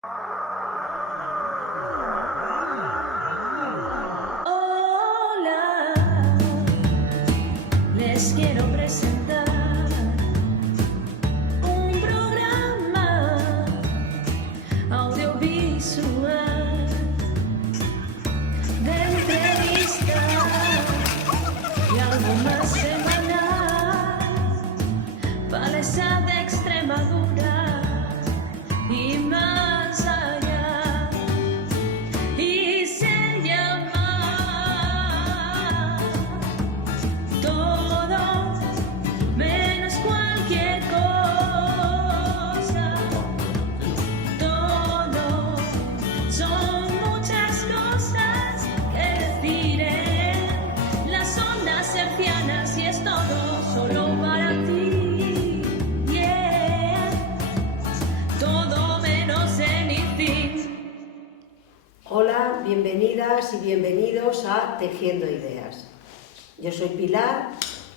Hola, les quiero presentar un programa audiovisual de entrevistas y algo más semanal para esa de Extremadura y más allá. Y se llama Todo menos cualquier cosa. Todo son muchas cosas que decir en las ondas hercianas y es todo solo para ti. Yeah. Todo menos anything. Hola, bienvenidas y bienvenidos a Tejiendo Ideas. Yo soy Pilar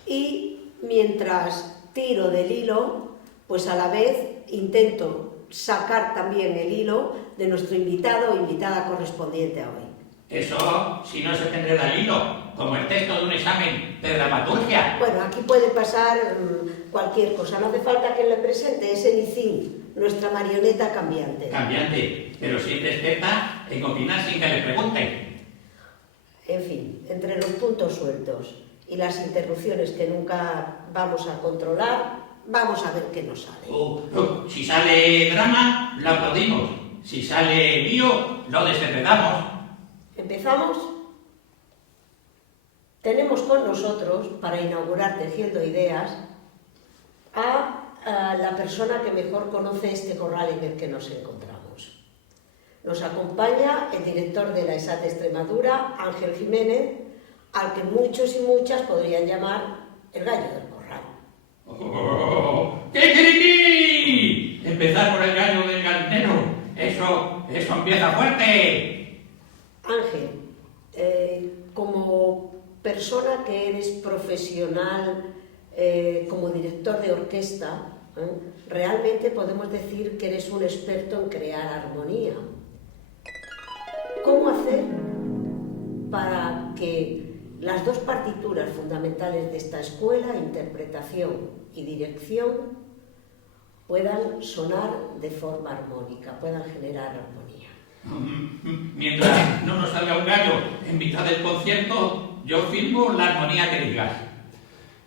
y mientras tiro del hilo, pues a la vez intento sacar también el hilo de nuestro invitado o invitada correspondiente a hoy. Eso, si no se tendrá el hilo, como el texto de un examen de dramaturgia. Bueno, aquí puede pasar cualquier cosa, no hace falta que le presente, es Enicín, nuestra marioneta cambiante. Cambiante, pero siempre experta en opinar sin que le pregunten. En fin, entre los puntos sueltos y las interrupciones que nunca vamos a controlar, vamos a ver qué nos sale. Si sale drama, lo aplaudimos. Si sale lío, lo desenredamos. ¿Empezamos? Tenemos con nosotros, para inaugurar Tejiendo Ideas, a la persona que mejor conoce este corral en el que nos encontramos. Nos acompaña el director de la ESAT de Extremadura, Ángel Jiménez, al que muchos y muchas podrían llamar el gallo del corral. ¡Qué criqui! Empezar por el gallo del gallinero. Eso empieza fuerte. Ángel, como persona que eres profesional, como director de orquesta, realmente podemos decir que eres un experto en crear armonía. ¿Cómo hacer para que las dos partituras fundamentales de esta escuela, interpretación y dirección, puedan sonar de forma armónica, puedan generar armonía? Mientras no nos salga un gallo en mitad del concierto, yo filmo la armonía que digas.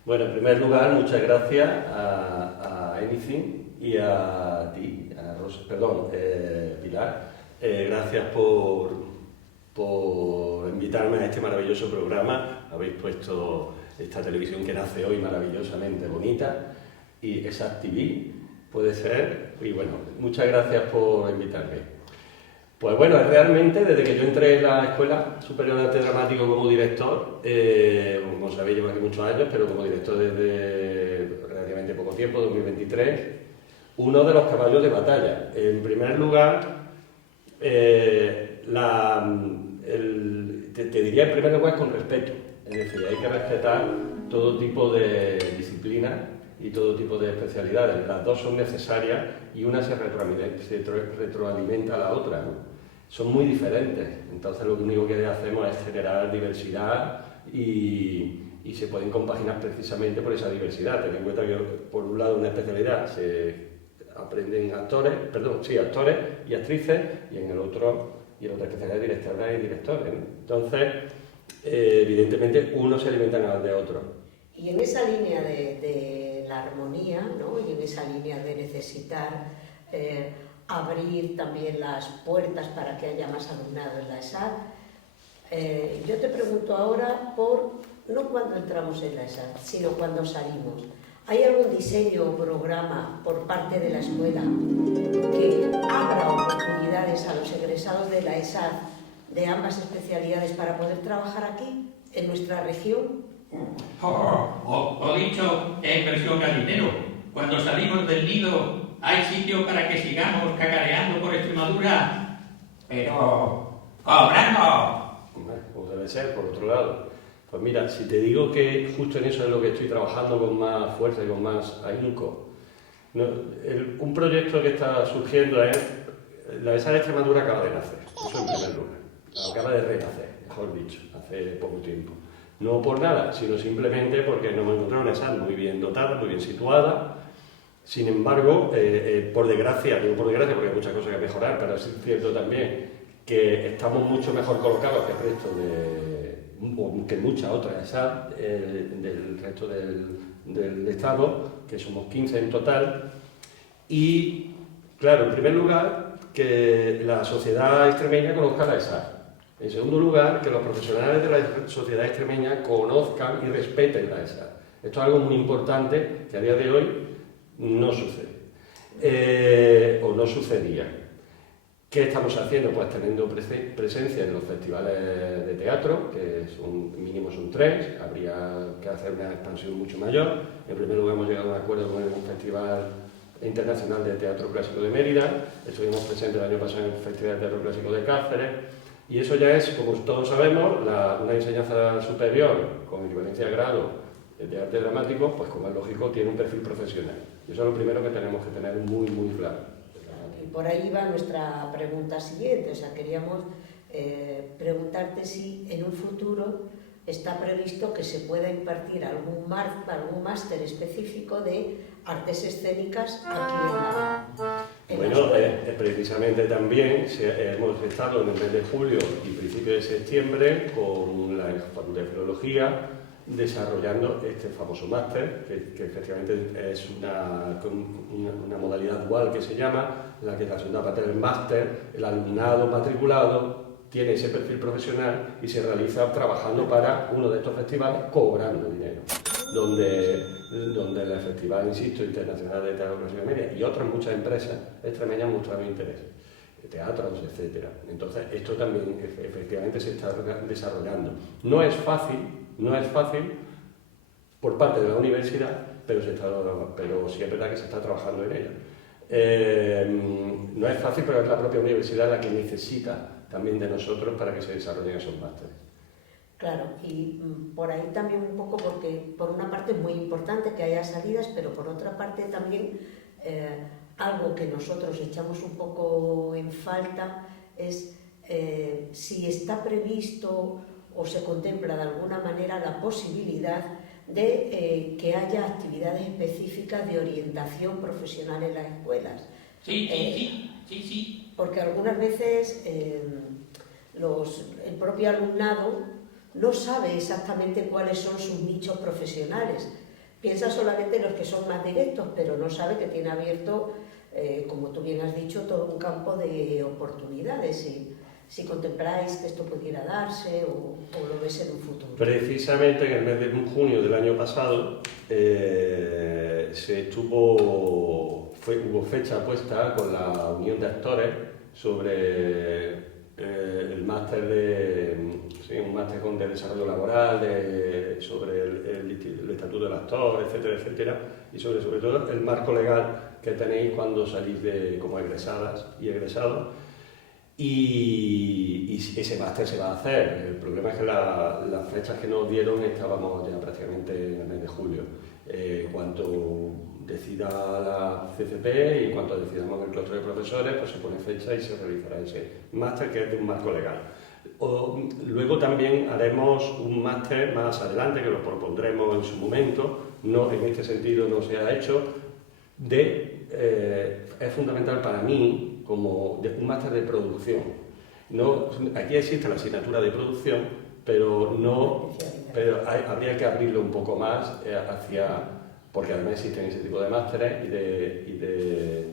Bueno, en primer lugar, muchas gracias a Enicín y a ti, Pilar. Gracias por invitarme a este maravilloso programa. Habéis puesto esta televisión que nace hoy maravillosamente bonita y ESAT TV, puede ser. Y bueno, muchas gracias por invitarme. Pues bueno, realmente desde que yo entré en la Escuela Superior de Arte Dramático como director, como sabéis llevo aquí muchos años, pero como director desde relativamente poco tiempo, 2023, uno de los caballos de batalla. En primer lugar, te diría en primer lugar con respeto, es decir, hay que respetar todo tipo de disciplinas y todo tipo de especialidades. Las dos son necesarias y una se retroalimenta a la otra, ¿no? Son muy diferentes, entonces lo único que hacemos es generar diversidad y se pueden compaginar precisamente por esa diversidad. Ten en cuenta que por un lado una especialidad se aprenden actores y actrices, y en la otra especialidad directoras y directores, ¿no? Entonces, evidentemente uno se alimenta de otro. Y en esa línea de la armonía, ¿no? Y en esa línea de necesitar abrir también las puertas para que haya más alumnado en la ESAT, yo te pregunto ahora no cuando entramos en la ESAT, sino cuando salimos. ¿Hay algún diseño o programa por parte de la escuela que abra oportunidades a los egresados de la ESAT de ambas especialidades para poder trabajar aquí, en nuestra región? O dicho en versión gallinero, cuando salimos del nido hay sitio para que sigamos cacareando por Extremadura, pero cobrando. Como debe ser, por otro lado. Pues mira, si te digo que justo en eso es lo que estoy trabajando con más fuerza y con más ahínco. Un proyecto que está surgiendo es La ESA de Extremadura acaba de nacer, eso en primer lugar. Acaba de renacer, mejor dicho, hace poco tiempo. No por nada, sino simplemente porque nos hemos encontrado una ESA muy bien dotada, muy bien situada. Sin embargo, por desgracia, digo por desgracia porque hay muchas cosas que mejorar, pero es cierto también que estamos mucho mejor colocados que el resto que muchas otras ESA del resto del Estado, que somos 15 en total. Y, claro, en primer lugar, que la sociedad extremeña conozca la ESA. En segundo lugar, que los profesionales de la sociedad extremeña conozcan y respeten la ESA. Esto es algo muy importante que a día de hoy no sucede, o no sucedía. ¿Qué estamos haciendo? Pues teniendo presencia en los festivales de teatro, que mínimo son 3, habría que hacer una expansión mucho mayor. En primer lugar, hemos llegado a un acuerdo con el Festival Internacional de Teatro Clásico de Mérida, estuvimos presentes el año pasado en el Festival de Teatro Clásico de Cáceres, y eso ya es, como todos sabemos, una enseñanza superior con equivalencia de grado de arte dramático, pues como es lógico, tiene un perfil profesional. Y eso es lo primero que tenemos que tener muy, muy claro. Y por ahí va nuestra pregunta siguiente, o sea, queríamos preguntarte si en un futuro está previsto que se pueda impartir algún máster específico de artes escénicas aquí en la Bueno, escuela. precisamente también hemos estado en el mes de julio y principio de septiembre con la Facultad de Filología desarrollando este famoso máster, que efectivamente es una modalidad dual que se llama, en la que la segunda parte del máster, el alumnado matriculado tiene ese perfil profesional y se realiza trabajando para uno de estos festivales cobrando dinero, donde el Festival, insisto, Internacional de Teatro Clásico de Mérida y otras muchas empresas extremeñas mostraron interés, teatros, etc. Entonces, esto también efectivamente se está desarrollando. No es fácil por parte de la universidad, pero sí es verdad que se está trabajando en ella. No es fácil, pero es la propia universidad la que necesita también de nosotros para que se desarrollen esos másteres. Claro, y por ahí también un poco, porque por una parte es muy importante que haya salidas, pero por otra parte también algo que nosotros echamos un poco en falta es si está previsto o se contempla de alguna manera la posibilidad de que haya actividades específicas de orientación profesional en las escuelas. Sí. Porque algunas veces el propio alumnado no sabe exactamente cuáles son sus nichos profesionales. Piensa solamente en los que son más directos, pero no sabe que tiene abierto, como tú bien has dicho, todo un campo de oportunidades. Si contempláis que esto pudiera darse o lo ves en un futuro. Precisamente en el mes de junio del año pasado hubo fecha puesta con la Unión de Actores sobre el máster un máster de desarrollo laboral, sobre el estatuto del actor, etcétera, y sobre todo el marco legal que tenéis cuando salís como egresadas y egresados. Y ese máster se va a hacer. El problema es que las fechas que nos dieron estábamos ya prácticamente en el mes de julio. Cuanto decida la CCP y cuanto decidamos el claustro de profesores, pues se pone fecha y se realizará ese máster, que es de un marco legal. Luego también haremos un máster más adelante, que lo propondremos en su momento, no, en este sentido no se ha hecho, es fundamental para mí como un máster de producción. Aquí existe la asignatura de producción, pero habría que abrirlo un poco más porque además existen ese tipo de másteres y de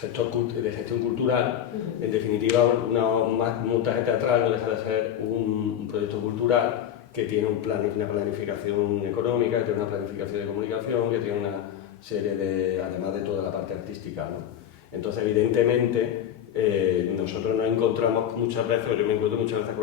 gestión cultural. En definitiva, un montaje teatral no deja de ser un proyecto cultural que tiene una planificación económica, que tiene una planificación de comunicación, que tiene una serie además de toda la parte artística, ¿no? Entonces, evidentemente, nosotros nos encontramos muchas veces, o yo me encuentro muchas veces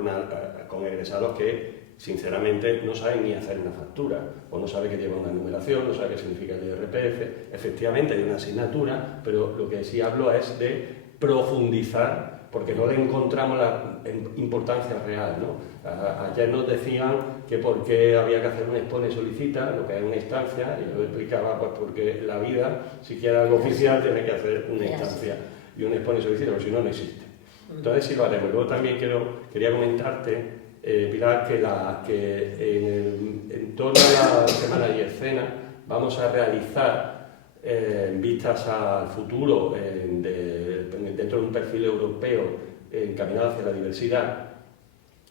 con egresados que, sinceramente, no saben ni hacer una factura, o no saben que lleva una numeración, no saben qué significa el IRPF. Efectivamente, hay una asignatura, pero lo que sí hablo es de profundizar porque no le encontramos la importancia real, ¿no? Ayer nos decían que por qué había que hacer un expone solicita, lo que es una instancia, y yo explicaba pues porque la vida, si quiere algo oficial, tiene que hacer una instancia y un expone solicita, porque si no, no existe. Entonces sí lo haremos. Luego también quería comentarte, Pilar, que en torno a la Semana y Escena vamos a realizar, en vistas al futuro, dentro de un perfil europeo encaminado hacia la diversidad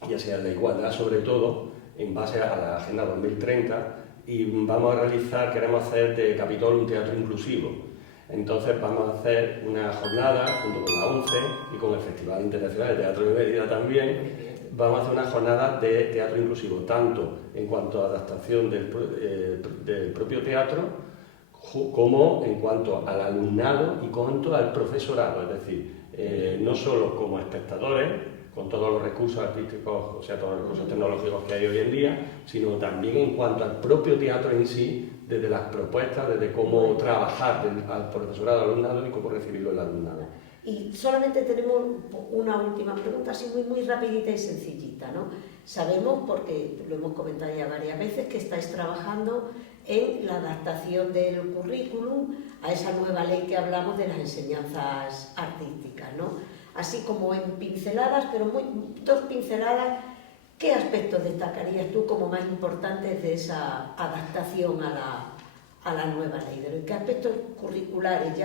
y hacia la igualdad, sobre todo, en base a la Agenda 2030, y vamos a realizar, queremos hacer de Capitol un teatro inclusivo. Entonces vamos a hacer una jornada junto con la UNCE y con el Festival Internacional de Teatro de Mérida también. Vamos a hacer una jornada de teatro inclusivo, tanto en cuanto a adaptación del propio teatro, como en cuanto al alumnado y cuanto al profesorado, es decir, no solo como espectadores, con todos los recursos artísticos, o sea, todos los recursos tecnológicos que hay hoy en día, sino también en cuanto al propio teatro en sí, desde las propuestas, desde cómo trabajar al profesorado, al alumnado y cómo recibirlo el alumnado. Y solamente tenemos una última pregunta, así muy rapidita y sencillita, ¿no? Sabemos, porque lo hemos comentado ya varias veces, que estáis trabajando en la adaptación del currículum a esa nueva ley que hablamos de las enseñanzas artísticas, ¿no? Así como en pinceladas, pero dos pinceladas, ¿qué aspectos destacarías tú como más importantes de esa adaptación a la nueva ley? ¿Qué aspectos curriculares?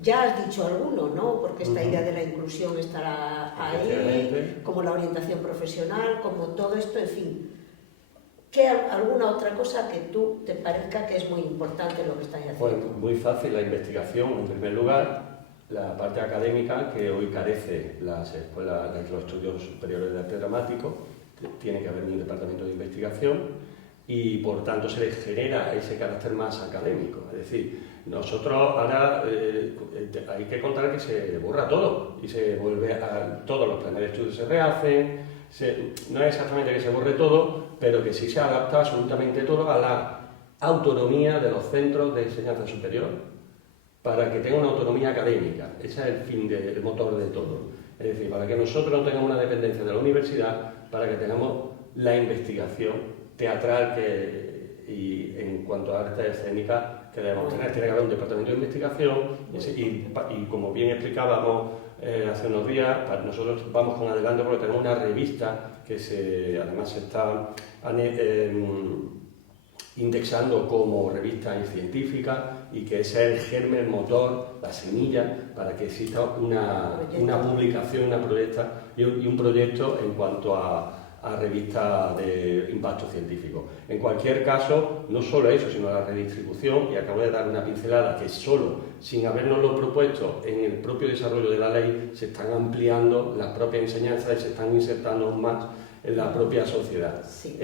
Ya has dicho algunos, ¿no? Porque esta idea de la inclusión estará ahí, como la orientación profesional, como todo esto, en fin. ¿Qué alguna otra cosa que tú te parezca que es muy importante lo que estáis haciendo? Pues muy fácil, la investigación, en primer lugar, la parte académica que hoy carece las escuelas, los estudios superiores de arte dramático, tiene que haber un departamento de investigación y por tanto se les genera ese carácter más académico. Es decir, nosotros ahora hay que contar que se borra todo y se vuelve a todos los planes de estudio se rehacen, no es exactamente que se borre todo, pero que sí se adapta absolutamente todo a la autonomía de los centros de enseñanza superior para que tenga una autonomía académica. Ese es el fin del motor de todo. Es decir, para que nosotros no tengamos una dependencia de la universidad, para que tengamos la investigación teatral y en cuanto a arte escénica que debemos tener. Tiene que haber un departamento de investigación y como bien explicábamos hace unos días, nosotros vamos con adelanto porque tenemos una revista que además se está indexando como revista científica y que ese es el germen, el motor, la semilla para que exista una publicación, una proyecta y un proyecto en cuanto a revista de impacto científico. En cualquier caso, no solo eso, sino la redistribución, y acabo de dar una pincelada que solo, sin habernoslo propuesto en el propio desarrollo de la ley, se están ampliando las propias enseñanzas y se están insertando más en la propia sociedad. Sí.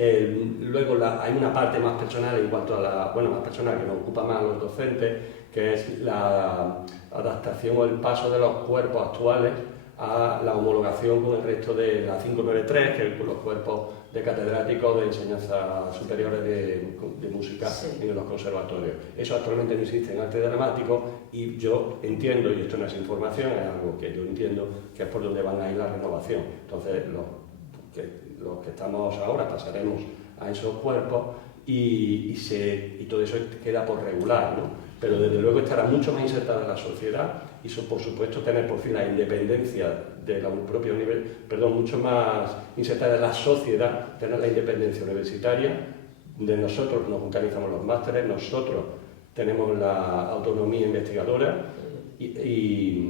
Luego hay una parte más personal en cuanto a más personal que nos ocupa más a los docentes, que es la adaptación o el paso de los cuerpos actuales a la homologación con el resto de la 593, que es con los cuerpos de catedráticos de enseñanza superiores de música en los conservatorios. Eso actualmente no existe en arte dramático y yo entiendo, y esto no es información, es algo que yo entiendo, que es por donde van a ir la renovación. Entonces, los que estamos ahora pasaremos a esos cuerpos y todo eso queda por regular, ¿no? Pero desde luego estará mucho más insertada en la sociedad y por supuesto tener por fin la independencia de la propia mucho más insertada en la sociedad, tener la independencia universitaria, de nosotros nos organizamos los másteres, nosotros tenemos la autonomía investigadora y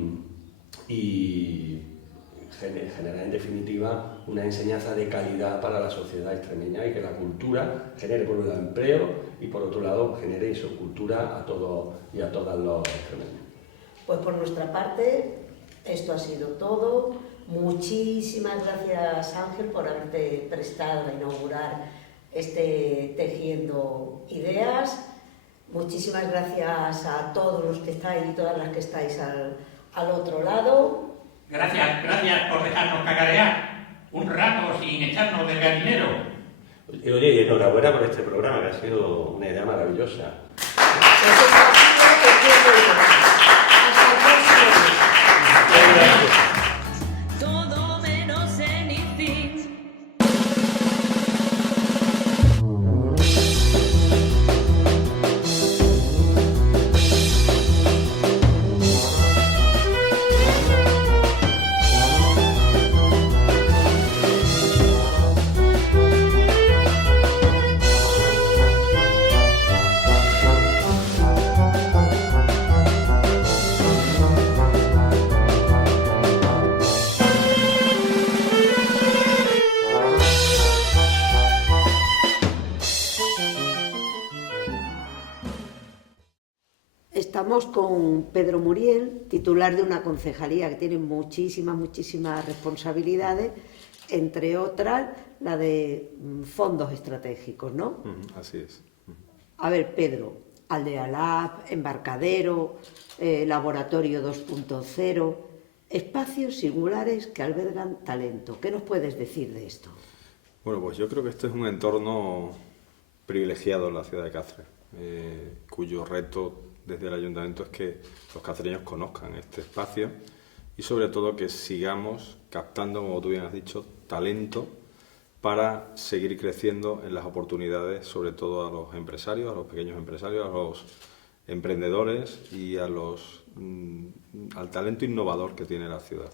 generar en definitiva una enseñanza de calidad para la sociedad extremeña y que la cultura genere por un lado empleo y por otro lado genere eso, cultura a todos y a todas los extremeños. Pues por nuestra parte esto ha sido todo. Muchísimas gracias, Ángel, por haberte prestado a inaugurar este Tejiendo Ideas. Muchísimas gracias a todos los que estáis y todas las que estáis al otro lado. Gracias por dejarnos cacarear un rato sin echarnos del gallinero. Oye, y enhorabuena por este programa, que ha sido una idea maravillosa. Hasta el próximo. Estamos con Pedro Muriel, titular de una concejalía que tiene muchísimas responsabilidades, entre otras la de fondos estratégicos, ¿no? Así es. A ver, Pedro, Aldea Lab, Embarcadero, Laboratorio 2.0, espacios singulares que albergan talento. ¿Qué nos puedes decir de esto? Bueno, pues yo creo que este es un entorno privilegiado en la ciudad de Cáceres, cuyo reto desde el ayuntamiento es que los cacereños conozcan este espacio y sobre todo que sigamos captando, como tú bien has dicho, talento para seguir creciendo en las oportunidades, sobre todo a los empresarios, a los pequeños empresarios, a los emprendedores y al talento innovador que tiene la ciudad.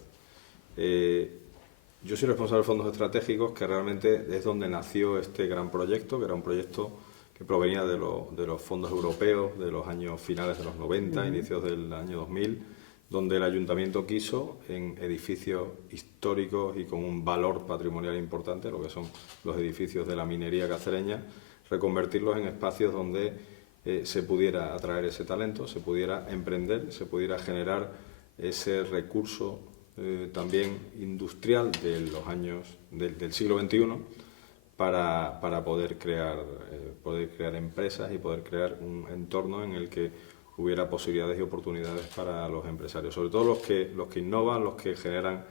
Yo soy responsable de fondos estratégicos, que realmente es donde nació este gran proyecto, que era un proyecto que provenía de los fondos europeos de los años finales de los 90, inicios del año 2000, donde el ayuntamiento quiso, en edificios históricos y con un valor patrimonial importante, lo que son los edificios de la minería cacereña, reconvertirlos en espacios donde se pudiera atraer ese talento, se pudiera emprender, se pudiera generar ese recurso también industrial de los años del siglo XXI para poder crear empresas y poder crear un entorno en el que hubiera posibilidades y oportunidades para los empresarios, sobre todo los que innovan, los que generan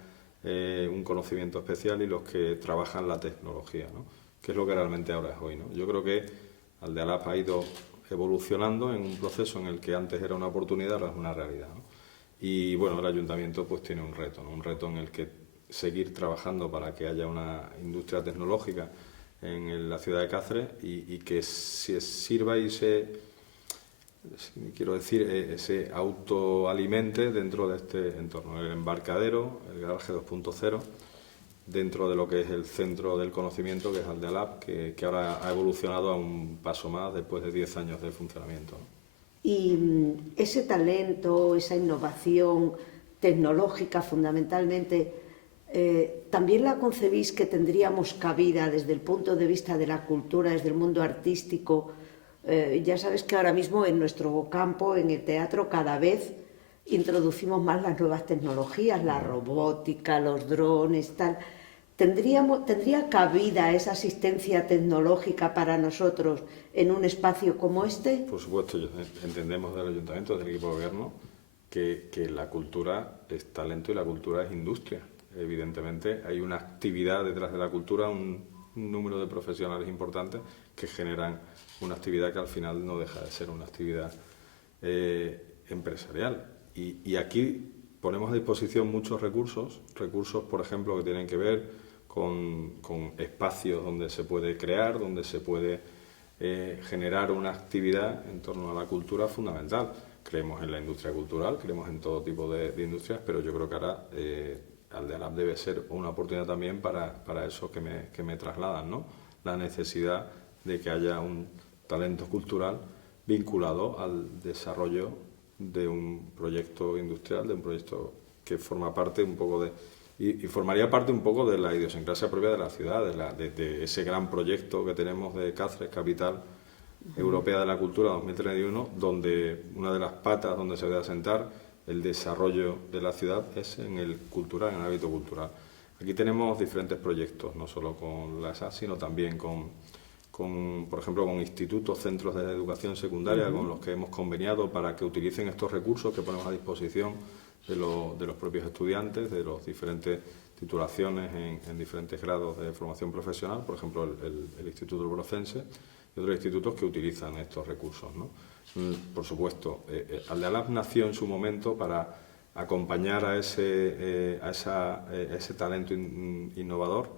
un conocimiento especial y los que trabajan la tecnología, ¿no? Que es lo que realmente ahora es hoy, ¿no? Yo creo que Aldea Lab ha ido evolucionando en un proceso en el que antes era una oportunidad, ahora es una realidad, ¿no? Y bueno, el ayuntamiento pues tiene un reto, ¿no? Un reto en el que seguir trabajando para que haya una industria tecnológica en la ciudad de Cáceres y que sirva y se autoalimente dentro de este entorno. El embarcadero, el garaje 2.0, dentro de lo que es el centro del conocimiento, que es Aldea Lab, que ahora ha evolucionado a un paso más después de 10 años de funcionamiento, ¿no? Y ese talento, esa innovación tecnológica fundamentalmente, ¿también la concebís que tendríamos cabida desde el punto de vista de la cultura, desde el mundo artístico? Ya sabes que ahora mismo en nuestro campo, en el teatro, cada vez introducimos más las nuevas tecnologías, la robótica, los drones, tal. ¿Tendría cabida esa asistencia tecnológica para nosotros en un espacio como este? Por supuesto, entendemos del ayuntamiento, del equipo de gobierno, que la cultura es talento y la cultura es industria. Evidentemente hay una actividad detrás de la cultura, un número de profesionales importantes que generan una actividad que al final no deja de ser una actividad empresarial. Y aquí ponemos a disposición muchos recursos, por ejemplo, que tienen que ver con espacios donde se puede crear, donde se puede generar una actividad en torno a la cultura fundamental. Creemos en la industria cultural, creemos en todo tipo de industrias, pero yo creo que ahora Aldea Lab debe ser una oportunidad también para eso que me trasladan, ¿no? La necesidad de que haya un talento cultural vinculado al desarrollo de un proyecto industrial, de un proyecto que forma parte un poco de... Y formaría parte un poco de la idiosincrasia propia de la ciudad, de ese gran proyecto que tenemos de Cáceres, capital europea de la cultura 2031, donde una de las patas donde se debe asentar el desarrollo de la ciudad es en el cultural, en el ámbito cultural. Aquí tenemos diferentes proyectos, no solo con la ESA, sino también por ejemplo, con institutos, centros de educación secundaria, con los que hemos conveniado para que utilicen estos recursos que ponemos a disposición de los propios estudiantes, de las diferentes titulaciones en diferentes grados de formación profesional, por ejemplo, el Instituto Brocense y otros institutos que utilizan estos recursos, ¿no? Por supuesto, Aldea Lab nació en su momento para acompañar a ese talento innovador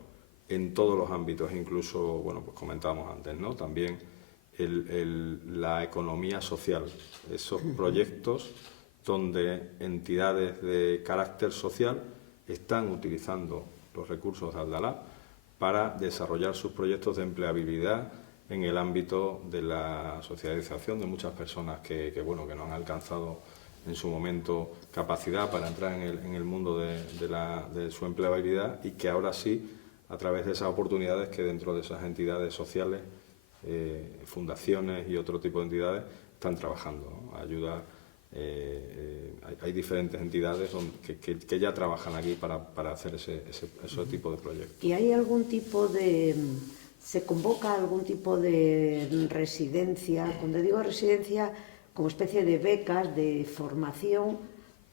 en todos los ámbitos, incluso, bueno, pues comentábamos antes, ¿no? También la economía social, esos proyectos donde entidades de carácter social están utilizando los recursos de Aldea Lab para desarrollar sus proyectos de empleabilidad en el ámbito de la socialización de muchas personas que no han alcanzado en su momento capacidad para entrar en el mundo de su empleabilidad y que ahora sí, a través de esas oportunidades que dentro de esas entidades sociales, fundaciones y otro tipo de entidades están trabajando, ¿no? Ayuda hay diferentes entidades que ya trabajan aquí para hacer ese tipo de proyectos. ¿Y hay algún tipo de... se convoca algún tipo de residencia? Cuando digo residencia, como especie de becas de formación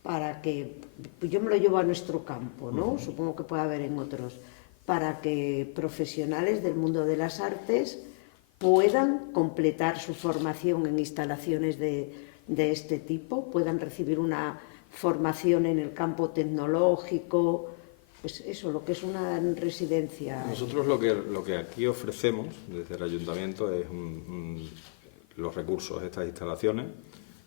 para que... Yo me lo llevo a nuestro campo, ¿no? Supongo que puede haber en otros. Para que profesionales del mundo de las artes puedan completar su formación en instalaciones de este tipo, puedan recibir una formación en el campo tecnológico, pues eso, lo que es una residencia. Nosotros lo que aquí ofrecemos desde el ayuntamiento es los recursos de estas instalaciones,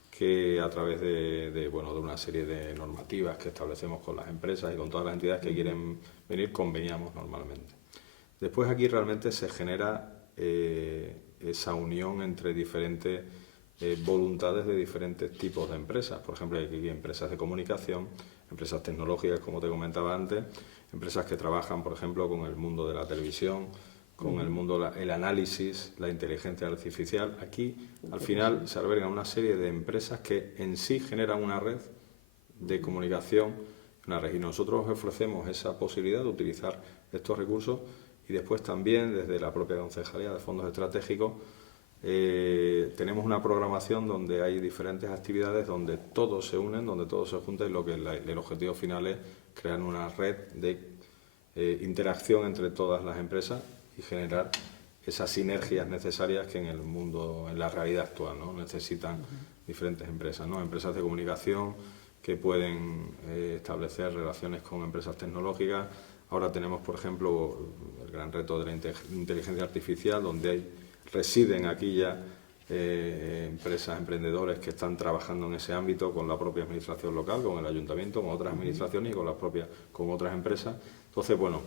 que a través de una serie de normativas que establecemos con las empresas y con todas las entidades que quieren venir, conveniamos normalmente. Después aquí realmente se genera esa unión entre diferentes voluntades de diferentes tipos de empresas. Por ejemplo, hay aquí empresas de comunicación, empresas tecnológicas, como te comentaba antes, empresas que trabajan, por ejemplo, con el mundo de la televisión, con el mundo del análisis, la inteligencia artificial. Aquí, al final, se albergan una serie de empresas que en sí generan una red de comunicación, y nosotros ofrecemos esa posibilidad de utilizar estos recursos, y después también, desde la propia Concejalía de Fondos Estratégicos, tenemos una programación donde hay diferentes actividades, donde todos se unen, donde todos se juntan, y lo que el objetivo final es crear una red de interacción entre todas las empresas y generar esas sinergias necesarias que en el mundo, en la realidad actual, ¿no? Necesitan diferentes empresas, ¿no? Empresas de comunicación que pueden establecer relaciones con empresas tecnológicas. Ahora tenemos, por ejemplo, el gran reto de la inteligencia artificial, donde residen aquí ya empresas, emprendedores que están trabajando en ese ámbito con la propia administración local, con el ayuntamiento, con otras administraciones y con otras empresas. Entonces, bueno,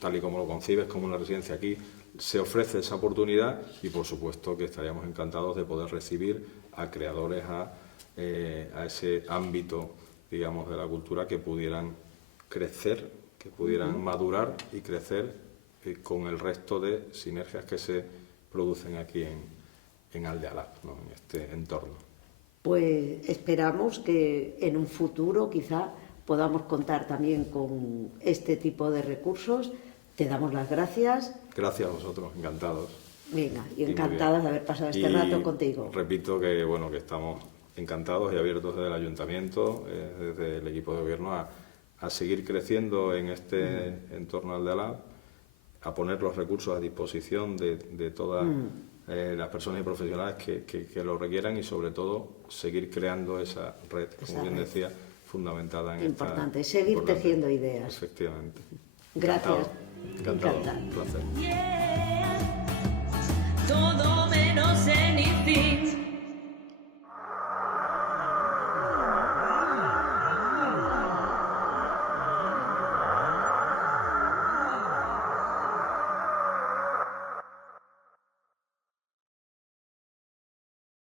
tal y como lo concibes como una residencia aquí, se ofrece esa oportunidad, y por supuesto que estaríamos encantados de poder recibir a creadores a ese ámbito, digamos, de la cultura, que pudieran crecer, que pudieran madurar y crecer con el resto de sinergias que se producen aquí en Aldealab, ¿no? En este entorno. Pues esperamos que en un futuro quizá podamos contar también con este tipo de recursos. Te damos las gracias. Gracias a vosotros, encantados. Venga, y encantadas de haber pasado este rato contigo. Repito que estamos encantados y abiertos desde el ayuntamiento, desde el equipo de gobierno, a seguir creciendo en este entorno Aldealab, a poner los recursos a disposición de todas las personas y profesionales que lo requieran, y sobre todo seguir creando esa red, como bien decía, fundamentada en importante, seguir tejiendo ideas. Efectivamente. Gracias. Encantado. Un placer. Yeah. Todo menos